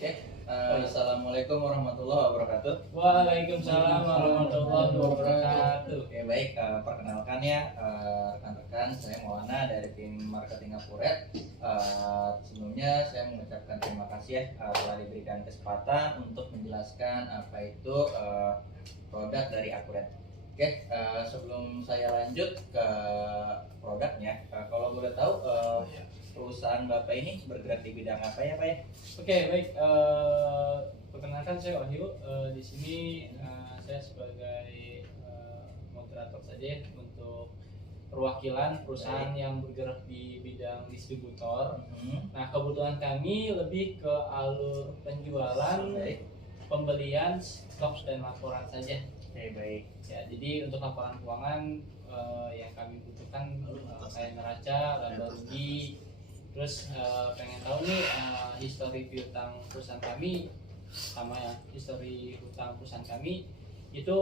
Oke, Assalamualaikum warahmatullahi wabarakatuh. Waalaikumsalam warahmatullahi wabarakatuh. Oke, baik, perkenalkan ya rekan-rekan, saya Maulana dari tim marketing Akuret. Sebelumnya saya mengucapkan terima kasih ya telah diberikan kesempatan untuk menjelaskan apa itu produk dari Akuret. Oke, sebelum saya lanjut ke produknya, kalau boleh tahu perusahaan Bapak ini bergerak di bidang apa ya Pak ya? Oke, baik. Perkenalkan saya Wahyu. Di sini saya sebagai moderator saja ya untuk perwakilan perusahaan yang bergerak di bidang distributor. Nah, kebutuhan kami lebih ke alur penjualan, pembelian, stok dan laporan saja. Oke, baik. Ya, jadi untuk laporan keuangan yang kami butuhkan kayak neraca, laba rugi. Terus pengen tahu nih histori piutang perusahaan kami sama ya, histori utang perusahaan kami itu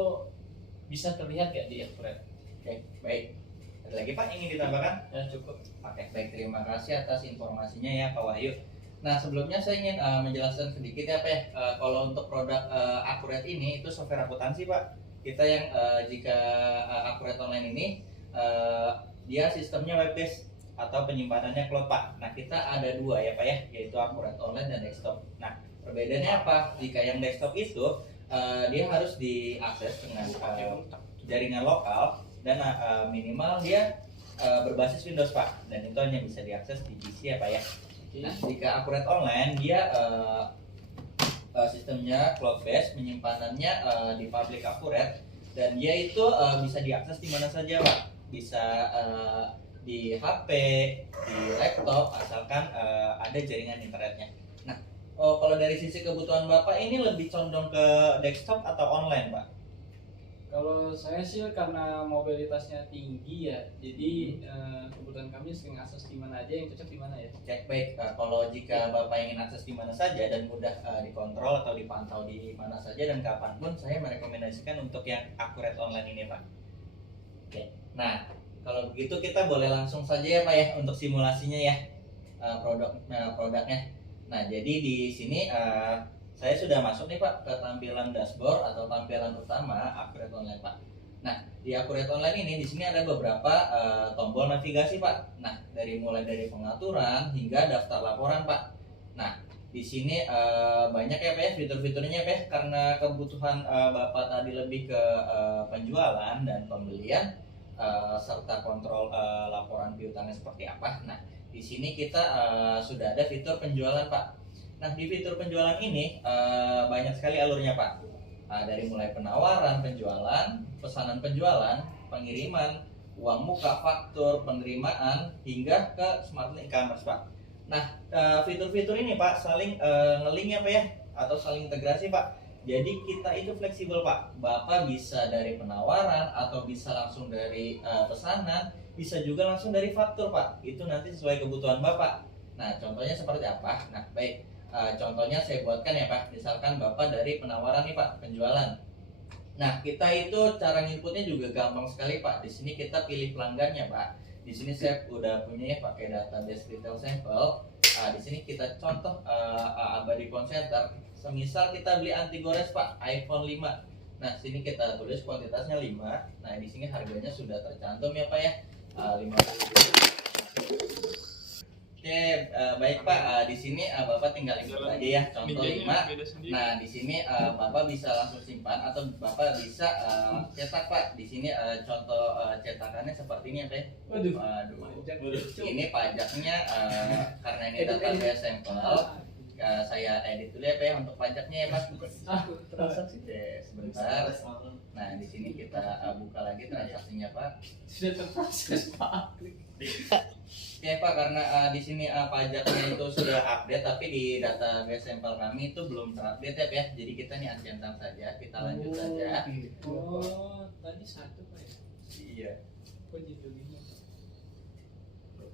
bisa terlihat gak di Akuret? Oke, baik. Ada lagi Pak ingin ditambahkan? Ya cukup. Oke, baik, terima kasih atas informasinya ya Pak Wahyu. Nah, sebelumnya saya ingin menjelaskan sedikit ya Pak ya. Kalau untuk produk Akuret ini itu software akuntansi Pak. Kita yang jika Akuret online ini dia sistemnya web based atau penyimpanannya cloud Pak. Nah, kita ada dua ya Pak ya, yaitu Akuret online dan desktop. Nah, perbedaannya apa? Jika yang desktop itu dia harus diakses dengan jaringan lokal dan minimal dia berbasis Windows Pak, dan itu hanya bisa diakses di PC ya Pak ya. Nah, jika Akuret online dia sistemnya cloud based, penyimpanannya di public Akuret, dan dia itu bisa diakses di mana saja Pak. Bisa di HP, di laptop, asalkan ada jaringan internetnya. Nah, kalau dari sisi kebutuhan Bapak ini lebih condong ke desktop atau online Pak? Kalau saya sih karena mobilitasnya tinggi ya, jadi kebutuhan kami sering akses di mana aja, yang cocok di mana ya. Cek baik, kalau jika Bapak ingin akses di mana saja dan mudah dikontrol atau dipantau di mana saja dan kapanpun, saya merekomendasikan untuk yang Akuret online ini Pak. Oke, nah kalau begitu kita boleh langsung saja ya Pak ya untuk simulasinya ya produknya. Nah, jadi di sini saya sudah masuk nih Pak ke tampilan dashboard atau tampilan utama Akuret online Pak. Nah, di Akuret online ini di sini ada beberapa tombol navigasi Pak. Nah, mulai dari pengaturan hingga daftar laporan Pak. Nah, di sini banyak ya Pak ya fitur-fiturnya Pak ya, karena kebutuhan Bapak tadi lebih ke penjualan dan pembelian serta kontrol laporan piutangnya seperti apa. Nah, di sini kita sudah ada fitur penjualan Pak. Nah, di fitur penjualan ini banyak sekali alurnya Pak. Dari mulai penawaran penjualan, pesanan penjualan, pengiriman, uang muka, faktur, penerimaan, hingga ke smart e-commerce Pak. Nah, fitur-fitur ini Pak saling nge-link ya Pak ya, atau saling integrasi Pak. Jadi kita itu fleksibel Pak. Bapak bisa dari penawaran atau bisa langsung dari pesanan, bisa juga langsung dari faktur Pak. Itu nanti sesuai kebutuhan Bapak. Nah, contohnya seperti apa? Nah, baik. Contohnya saya buatkan ya Pak. Misalkan Bapak dari penawaran nih Pak, penjualan. Nah, kita itu cara inputnya juga gampang sekali Pak. Di sini kita pilih pelanggannya Pak. Di sini saya udah punya ya pakai database retail sample. Di sini kita contoh abadi phone center. Semisal kita beli anti gores Pak, iPhone 5. Nah, sini kita tulis kuantitasnya 5. Nah, di sini harganya sudah tercantum ya Pak ya. 50. Oke, baik Pak. Di sini Bapak tinggal input aja ya, contoh 5. Nah, di sini Bapak bisa langsung simpan atau Bapak bisa cetak Pak. Di sini contoh cetakannya seperti ini ya Pak ya. Waduh. Ini pajaknya karena ini database sampel. Saya edit dulu ya Pak ya untuk pajaknya ya Mas. Transaksi sebentar. Nah, di sini kita buka lagi transaksinya Pak. Sudah terproses Pak. Oke Pak, karena di sini pajaknya itu sudah update, tapi di database sampel kami itu belum terupdate ya Pak ya. Jadi kita nih centang saja, kita lanjut saja. Oh, tadi 1 Pak ya? Iya. Kok jadi 5?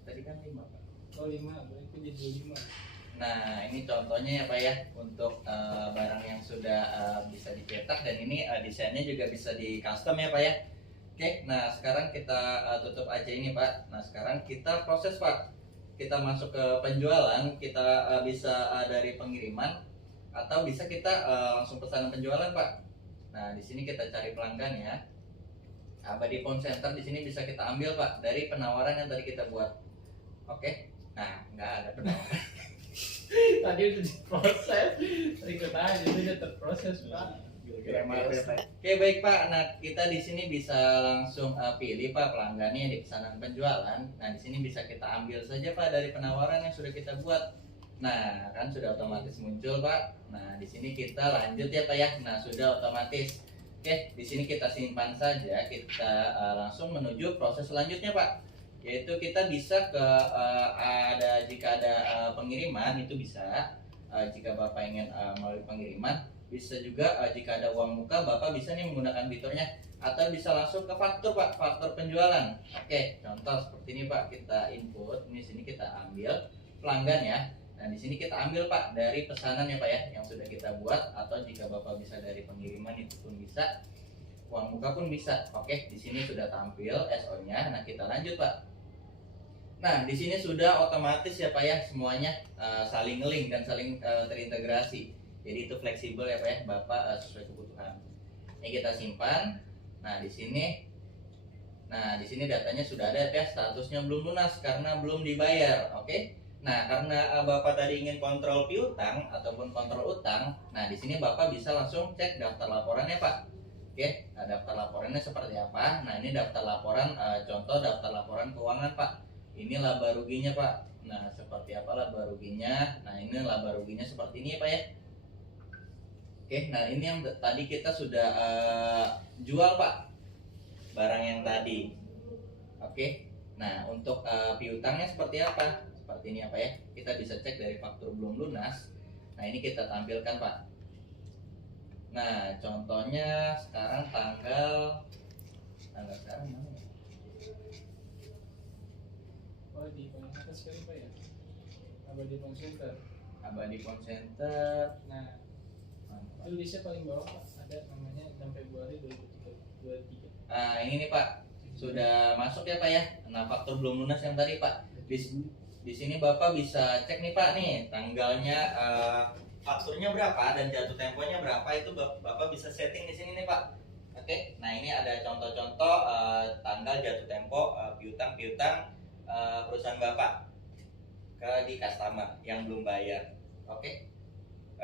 Tadi kan 5 Pak. Oh 5, berarti jadi 5. Nah, ini contohnya ya Pak ya untuk barang yang sudah bisa dicetak, dan ini desainnya juga bisa di custom ya Pak ya. Oke, nah sekarang kita tutup aja ini Pak. Nah, sekarang kita proses Pak. Kita masuk ke penjualan, kita bisa dari pengiriman. atau bisa kita langsung pesanan penjualan Pak. Nah di sini kita cari pelanggan ya. Abadi Phone Center di sini bisa kita ambil Pak dari penawaran yang tadi kita buat. Oke. Nah nggak ada penawaran. Tadi udah diproses, ikut aja itu udah terproses Pak. Oke baik Pak. Nah kita di sini bisa langsung pilih Pak pelanggannya di pesanan penjualan. Nah di sini bisa kita ambil saja Pak dari penawaran yang sudah kita buat. Nah kan sudah otomatis muncul Pak. Nah di sini kita lanjut ya Pak ya. Nah sudah otomatis. Oke di sini kita simpan saja. Kita langsung menuju proses selanjutnya Pak. Yaitu kita bisa ke jika ada pengiriman itu bisa. Jika Bapak ingin melalui pengiriman, bisa juga jika ada uang muka Bapak bisa nih menggunakan fiturnya, atau bisa langsung ke faktur Pak, faktur penjualan. Oke, contoh seperti ini Pak, kita input, ini sini kita ambil pelanggan ya. Nah, di sini kita ambil Pak dari pesanan ya Pak ya yang sudah kita buat, atau jika Bapak bisa dari pengiriman itu pun bisa. Uang muka pun bisa. Oke, di sini sudah tampil SO-nya. Nah, kita lanjut Pak. Nah, di sini sudah otomatis ya Pak ya semuanya saling link dan saling terintegrasi. Jadi itu fleksibel ya Pak ya, Bapak sesuai kebutuhan. Ini kita simpan. Nah, di sini datanya sudah ada ya, statusnya belum lunas karena belum dibayar. Oke. Nah, karena Bapak tadi ingin kontrol piutang ataupun kontrol utang, nah di sini Bapak bisa langsung cek daftar laporannya Pak. Oke, nah, daftar laporannya seperti apa? Nah, ini daftar laporan contoh daftar laporan keuangan Pak. Ini laba ruginya Pak. Nah seperti apa laba ruginya? Nah ini laba ruginya seperti ini ya Pak ya. Oke, nah ini yang tadi kita sudah jual Pak, barang yang tadi. Oke, nah untuk piutangnya seperti apa? Seperti ini ya Pak ya. Kita bisa cek dari faktur belum lunas. Nah ini kita tampilkan Pak. Nah contohnya sekarang tanggal sekarang mana ya? Oh di paling atas kali Pak ya, Abadi Phone Center. Abadi Phone Center. Nah itu listnya paling bawah Pak, ada namanya dan Februari 2023. Nah ini nih Pak, sudah masuk ya Pak ya. Nah faktur belum lunas yang tadi Pak. Di sini Bapak bisa cek nih Pak nih tanggalnya, fakturnya berapa dan jatuh temponya berapa, itu Bapak bisa setting di sini nih Pak. Oke, nah ini ada contoh-contoh tanggal jatuh tempo piutang perusahaan Bapak di customer yang belum bayar. Oke.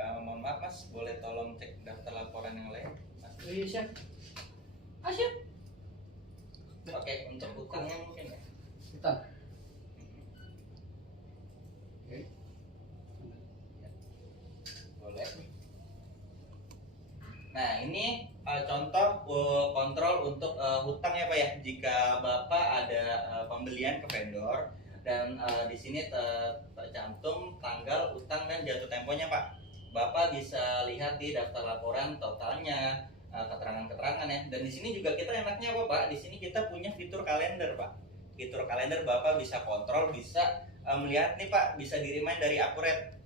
Mohon maaf Mas, boleh tolong cek daftar laporan yang lain Mas? Iya siap. Siap. Oke, untuk utangnya mungkin ya. Utang. Boleh. Nah ini contoh kontrol untuk hutang ya Pak ya. Jika Bapak ada pembelian ke vendor dan di sini tercantum tanggal utang dan jatuh temponya Pak, Bapak bisa lihat di daftar laporan totalnya, keterangan-keterangan ya. Dan di sini juga kita enaknya apa Pak? Di sini kita punya fitur kalender Pak. Fitur kalender Bapak bisa kontrol, bisa melihat nih Pak, bisa di-remind dari Akuret.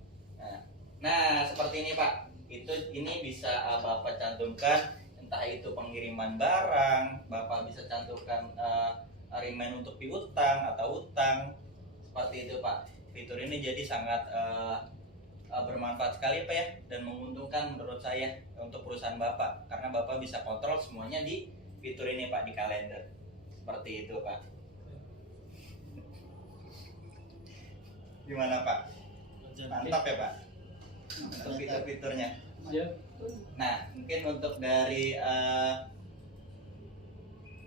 Nah seperti ini Pak. Ini bisa Bapak cantumkan, entah itu pengiriman barang, Bapak bisa cantumkan remind untuk piutang atau utang, seperti itu Pak. Fitur ini jadi sangat bermanfaat sekali Pak ya, dan menguntungkan menurut saya untuk perusahaan Bapak, karena Bapak bisa kontrol semuanya di fitur ini Pak, di kalender. Seperti itu Pak. Gimana Pak? Mantap ya Pak untuk fitur-fiturnya. Siap. Nah, mungkin untuk dari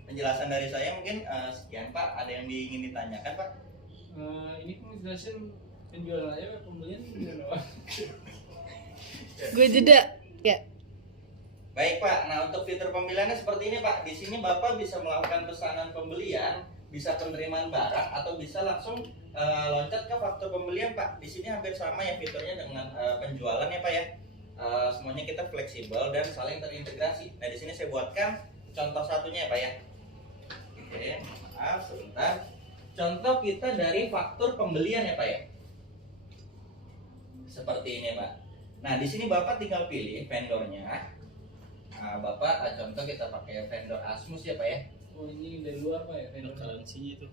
penjelasan dari saya mungkin sekian Pak. Ada yang ingin ditanyakan Pak? Ini kan jelasin penjualan aja, pembelian gimana Pak? Gue jeda ya. Baik Pak. Nah untuk fitur pembeliannya seperti ini Pak. Di sini Bapak bisa melakukan pesanan pembelian, bisa penerimaan barang, atau bisa langsung loncat ke faktur pembelian Pak. Di sini hampir sama ya fiturnya dengan penjualan ya Pak ya. Semuanya kita fleksibel dan saling terintegrasi. Nah di sini saya buatkan contoh satunya ya Pak ya. Oke, maaf sebentar. Contoh kita dari faktur pembelian ya Pak ya. Seperti ini Pak. Nah di sini Bapak tinggal pilih vendornya. Nah, Bapak contoh kita pakai vendor Asmus ya Pak ya. Oh ini dari luar Pak ya, vendor currency itu.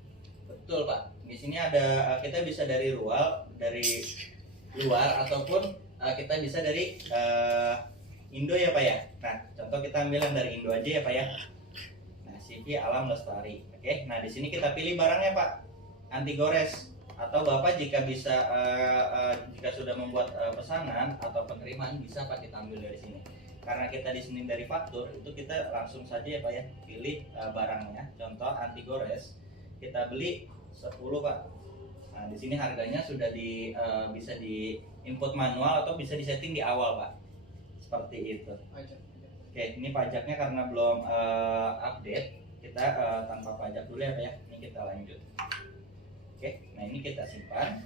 Betul Pak. Di sini ada kita bisa dari luar ataupun kita bisa dari Indo ya Pak ya. Nah, contoh kita ambil yang dari Indo aja ya Pak ya. Nah, CV Alam Lestari. Oke, nah di sini kita pilih barangnya Pak, anti gores. Atau Bapak jika bisa jika sudah membuat pesanan atau penerimaan bisa Pak kita ambil dari sini. Karena kita di sini dari faktur itu kita langsung saja ya Pak ya pilih barangnya. Contoh anti gores kita beli 10 Pak. Nah di sini harganya sudah bisa di input manual atau bisa disetting di awal Pak. Seperti itu. Oke, ini pajaknya karena belum update, kita tanpa pajak dulu ya Pak ya. Ini kita lanjut. Oke, nah ini kita simpan.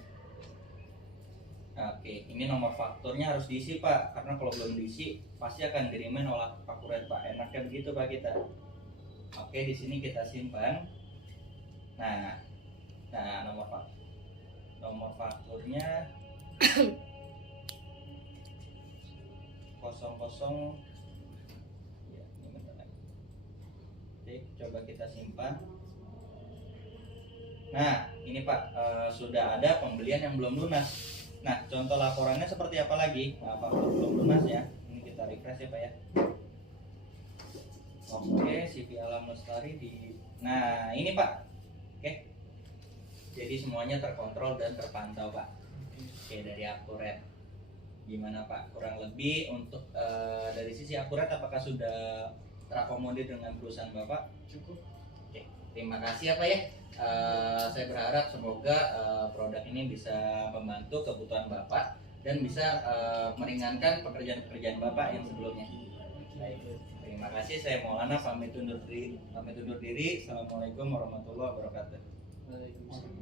Oke, ini nomor fakturnya harus diisi Pak, karena kalau belum diisi pasti akan dirimin oleh Akuret Pak. Enaknya begitu Pak kita. Oke, di sini kita simpan. Nah nomor fakturnya 00. Ya, ini bentar lagi. Oke, coba kita simpan. Nah, ini Pak, sudah ada pembelian yang belum lunas. Nah, contoh laporannya seperti apa lagi? Nah, faktur belum lunas ya. Ini kita refresh ya Pak ya. Oke, CV Alam Lestari di. Nah, ini Pak. Oke. Jadi semuanya terkontrol dan terpantau Pak. Oke, dari Akuret. Gimana Pak? Kurang lebih untuk dari sisi Akuret apakah sudah terakomodir dengan perusahaan Bapak? Cukup. Oke, terima kasih ya Pak ya. Saya berharap semoga produk ini bisa membantu kebutuhan Bapak dan bisa meringankan pekerjaan-pekerjaan Bapak yang sebelumnya. Baik, terima kasih. Saya Maulana pamit undur diri. Assalamualaikum warahmatullahi wabarakatuh. Waalaikumsalam.